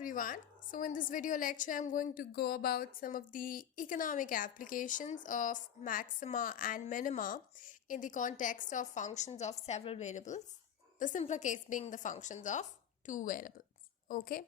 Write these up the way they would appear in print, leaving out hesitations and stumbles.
everyone. So in this video lecture I'm going to go about some of the economic applications of maxima and minima in the context of functions of several variables. The simpler case being the functions of two variables. Okay.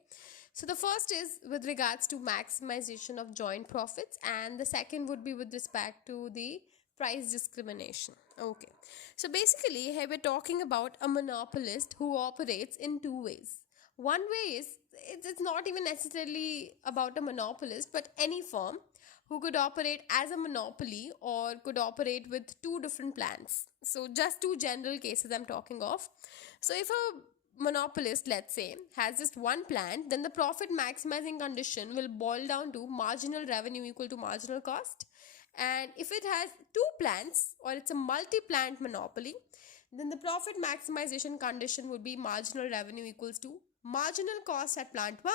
So the first is with regards to maximization of joint profits, and the second would be with respect to the price discrimination. Okay. So basically here we're talking about a monopolist who operates in two ways. One way is it's not even necessarily about a monopolist, but any firm who could operate as a monopoly or could operate with two different plans. So just two general cases I'm talking of. So if a monopolist, let's say, has just one plant, then the profit maximizing condition will boil down to marginal revenue equal to marginal cost. And if it has two plants or it's a multi-plant monopoly, then the profit maximization condition would be marginal revenue equals to marginal cost at plant 1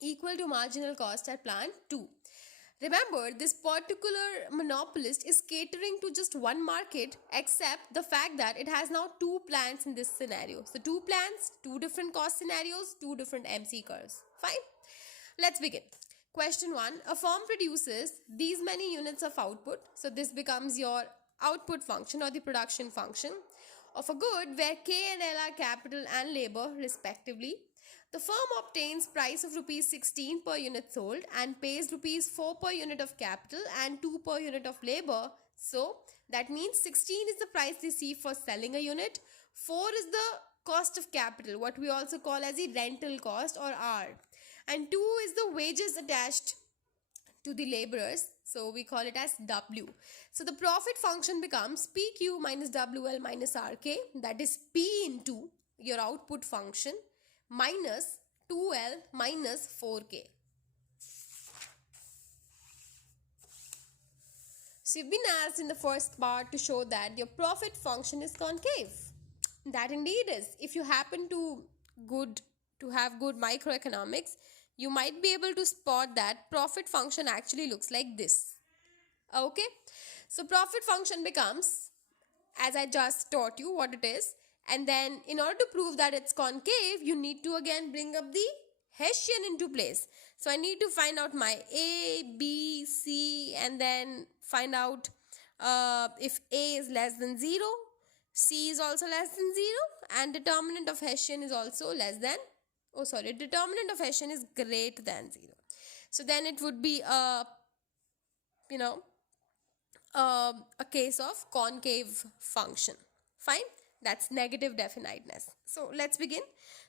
equal to marginal cost at plant 2. Remember, this particular monopolist is catering to just one market, except the fact that it has now two plants in this scenario. So two plants, two different cost scenarios, two different MC curves. Fine. Let's begin. Question 1. A firm produces these many units of output. So this becomes your output function or the production function of a good where K and L are capital and labor respectively. The firm obtains price of rupees 16 per unit sold and pays rupees 4 per unit of capital and 2 per unit of labor. So that means 16 is the price received for selling a unit, 4 is the cost of capital, what we also call as the rental cost or R, and 2 is the wages attached to the laborers, so we call it as W. So the profit function becomes PQ minus WL minus RK, that is P into your output function minus 2L minus 4K. So you've been asked in the first part to show that your profit function is concave. That indeed is. If you happen to have good microeconomics, you might be able to spot that profit function actually looks like this. Okay, so profit function becomes, as I just taught you what it is, and then in order to prove that it's concave, you need to again bring up the Hessian into place. So I need to find out my A, B, C, and then find out if A is less than 0, C is also less than 0, and determinant of Hessian is also less than, determinant of Hessian is greater than 0. So then it would be a case of concave function. Fine, that's negative definiteness. So let's begin.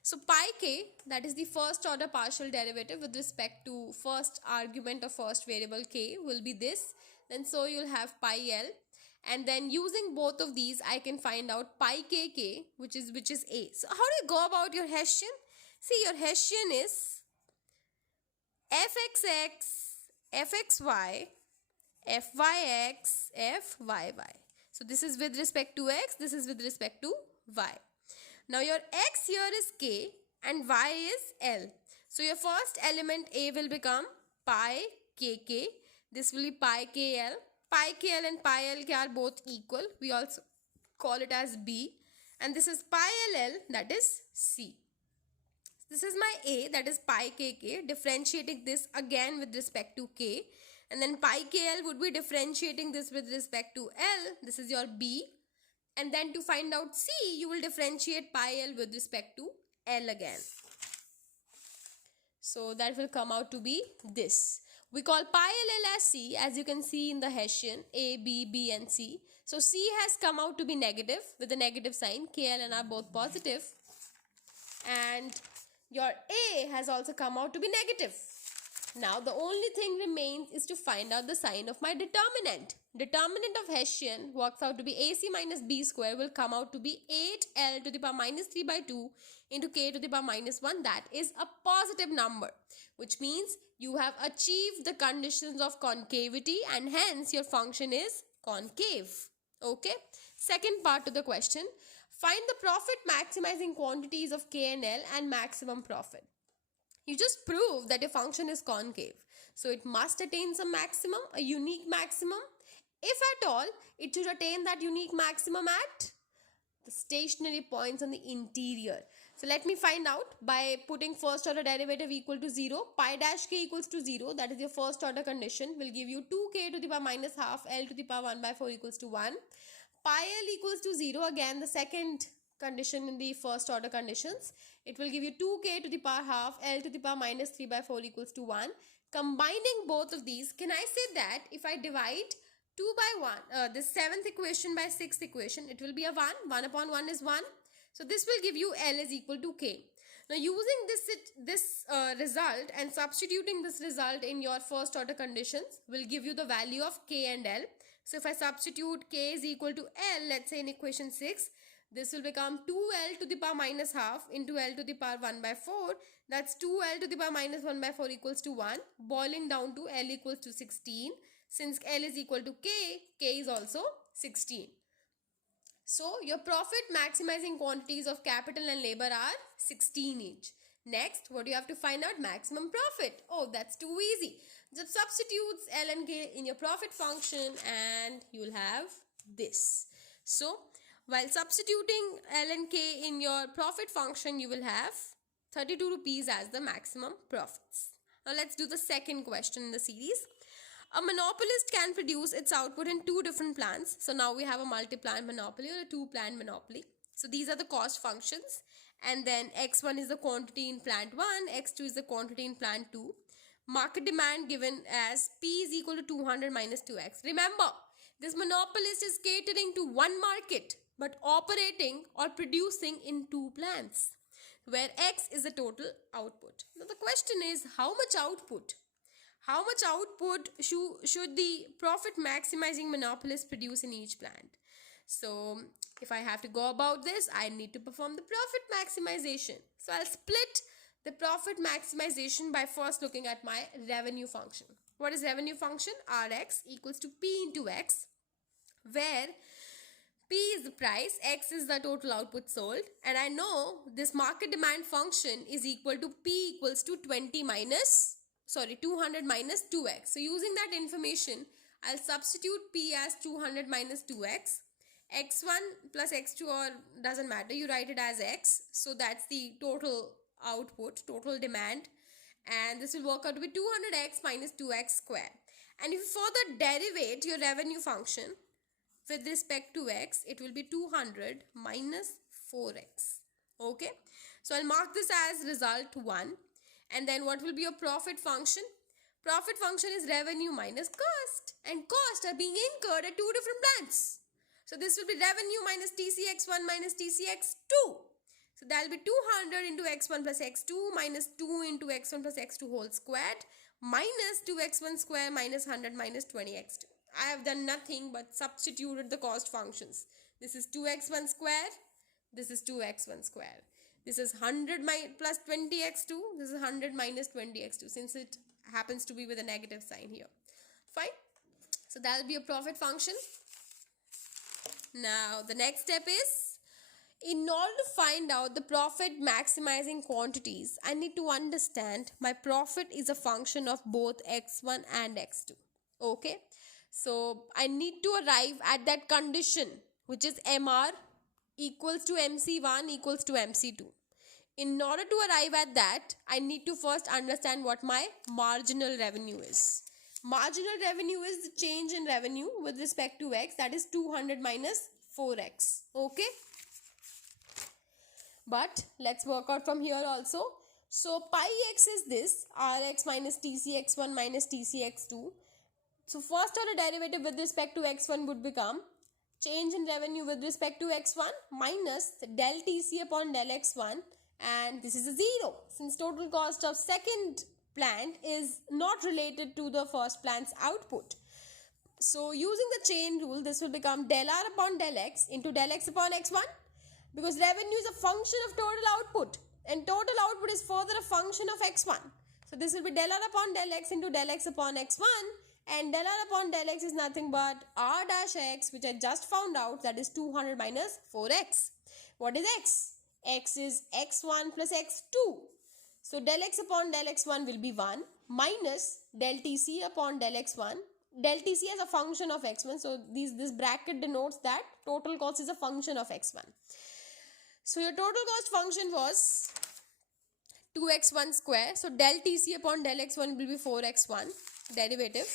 So pi k, that is the first order partial derivative with respect to first argument of first variable k, will be this. Then so you'll have pi l, and then using both of these I can find out pi kk, which is a. So how do you go about your Hessian? See, your Hessian is fxx, fxy, fyx, fyy. So this is with respect to x, this is with respect to y. Now your x here is k and y is l. So your first element a will become pi kk. This will be pi kl. Pi kl and pi l are both equal. We also call it as b. And this is pi ll, that is c. This is my a, that is pi kk, differentiating this again with respect to k. And then pi kl would be differentiating this with respect to l. This is your b. And then to find out c, you will differentiate pi l with respect to l again. So that will come out to be this. We call pi ll as c, as you can see in the Hessian, a, b, b and c. So c has come out to be negative with a negative sign. K, l and are both positive. And your a has also come out to be negative. Now the only thing remains is to find out the sign of my determinant. Determinant of Hessian works out to be AC minus B square will come out to be 8L to the power minus 3 by 2 into K to the power minus 1. That is a positive number, which means you have achieved the conditions of concavity and hence your function is concave. Okay. Second part to the question. Find the profit maximizing quantities of K and L and maximum profit. You just prove that your function is concave. So it must attain some maximum, a unique maximum. If at all, it should attain that unique maximum at the stationary points on the interior. So let me find out by putting first order derivative equal to 0. Pi dash k equals to 0. That is your first order condition. Will give you 2k to the power minus half L to the power 1 by 4 equals to 1. Pi L equals to 0. Again the second condition in the first order conditions. It will give you 2k to the power half L to the power minus 3 by 4 equals to 1. Combining both of these, can I say that if I divide 2 by 1, this 7th equation by 6th equation, it will be a 1. 1 upon 1 is 1. So this will give you L is equal to K. Now using this result and substituting this result in your first order conditions will give you the value of K and L. So if I substitute K is equal to L, let's say in equation 6, this will become 2L to the power minus half into L to the power 1 by 4. That's 2L to the power minus 1 by 4 equals to 1. Boiling down to L equals to 16. Since L is equal to K, K is also 16. So your profit maximizing quantities of capital and labor are 16 each. Next, what do you have to find out? Maximum profit. Oh, that's too easy. Just substitute L and K in your profit function and you'll have this. So while substituting L and K in your profit function, you will have 32 rupees as the maximum profits. Now let's do the second question in the series. A monopolist can produce its output in two different plants. So now we have a multi-plant monopoly or a two-plant monopoly. So these are the cost functions. And then X1 is the quantity in plant 1, X2 is the quantity in plant 2. Market demand given as P is equal to 200 minus 2X. Remember, this monopolist is catering to one market but operating or producing in two plants where X is the total output. Now the question is, how much output? How much output should the profit maximizing monopolist produce in each plant? So if I have to go about this, I need to perform the profit maximization. So I'll split the profit maximization by first looking at my revenue function. What is revenue function? Rx equals to P into X, where P is the price, X is the total output sold, and I know this market demand function is equal to P equals to 200 minus 2x. So using that information, I'll substitute P as 200 minus 2x. X1 plus X2 or doesn't matter, you write it as X. So that's the total output, total demand. And this will work out to be 200x minus 2x square. And if you further derivate your revenue function with respect to X, it will be 200 minus 4x. Okay. So I'll mark this as result 1. And then what will be your profit function? Profit function is revenue minus cost. And cost are being incurred at two different plants. So this will be revenue minus TCX1 minus TCX2. So that will be 200 into x1 plus x2 minus 2 into x1 plus x2 whole squared minus 2x1 square minus 100 minus 20x2. I have done nothing but substituted the cost functions. This is 2x1 square. This is 2x1 square. This is 100 plus 20x2. This is 100 minus 20x2 since it happens to be with a negative sign here. Fine. So that will be a profit function. Now the next step is, in order to find out the profit maximizing quantities, I need to understand my profit is a function of both x1 and x2. Okay. So I need to arrive at that condition, which is MR equals to MC1 equals to MC2. In order to arrive at that, I need to first understand what my marginal revenue is. Marginal revenue is the change in revenue with respect to X, that is 200 minus 4X. Okay. But let's work out from here also. So pi X is this, Rx minus TCX1 minus TCX2. So first order derivative with respect to X1 would become change in revenue with respect to X1 minus del TC upon del X1, and this is a 0 since total cost of second plant is not related to the first plant's output. So using the chain rule, this will become del R upon del X into del X upon X1, because revenue is a function of total output and total output is further a function of X1. So this will be del R upon del X into del X upon X1, and del R upon del X is nothing but R dash X, which I just found out, that is 200 minus 4X. What is X? X is X1 plus X2. So del X upon del X1 will be 1 minus del TC upon del X1. Del TC as a function of X1. So this bracket denotes that total cost is a function of X1. So your total cost function was 2x1 square. So del TC upon del x1 will be 4x1 derivative.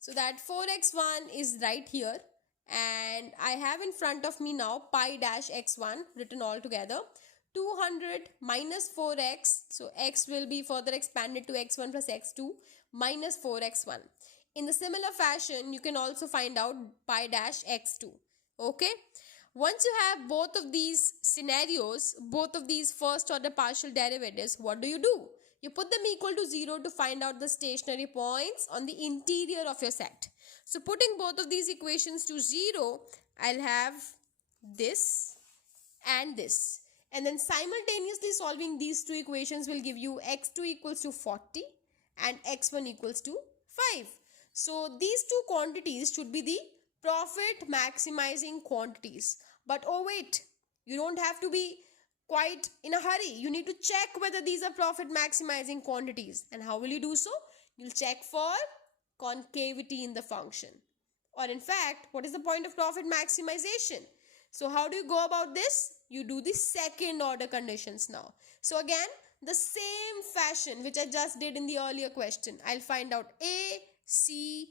So that 4x1 is right here, and I have in front of me now pi dash x1 written all together. 200 minus 4x, so x will be further expanded to x1 plus x2 minus 4x1. In the similar fashion, you can also find out pi dash x2. Okay. Once you have both of these scenarios, both of these first order partial derivatives, what do? You put them equal to 0 to find out the stationary points on the interior of your set. So putting both of these equations to 0, I'll have this and this. And then simultaneously solving these two equations will give you x2 equals to 40 and x1 equals to 5. So these two quantities should be the profit maximizing quantities. But oh wait, you don't have to be quite in a hurry. You need to check whether these are profit maximizing quantities. And how will you do so? You'll check for concavity in the function. Or in fact, what is the point of profit maximization? So how do you go about this? You do the second order conditions now. So again, the same fashion which I just did in the earlier question. I'll find out A, C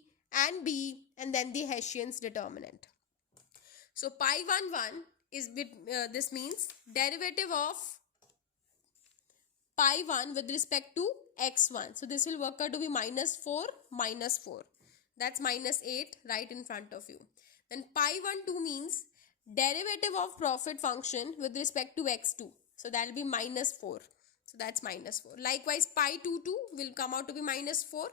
and B and then the Hessian's determinant. So pi 1 1 is this means derivative of pi 1 with respect to x1. So this will work out to be minus 4 minus 4. That's minus 8 right in front of you. Then pi 1 2 means derivative of profit function with respect to x2. So that will be minus 4. So that's minus 4. Likewise, pi 2 2 will come out to be minus 4.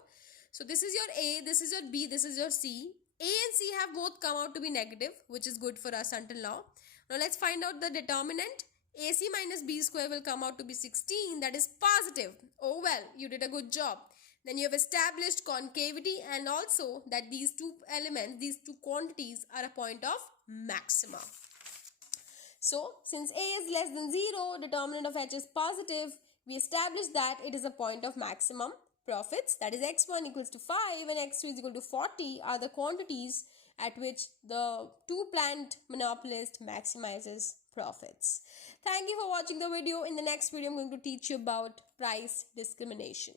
So this is your A, this is your B, this is your C. A and C have both come out to be negative, which is good for us until now. Now let's find out the determinant. AC minus B square will come out to be 16. That is positive. Oh well, you did a good job. Then you have established concavity and also that these two elements, these two quantities are a point of maxima. So since A is less than 0, determinant of H is positive, we established that it is a point of maximum profits. That is x1 equals to 5 and x2 is equal to 40 are the quantities at which the two plant monopolist maximizes profits. Thank you for watching the video. In the next video, I'm going to teach you about price discrimination.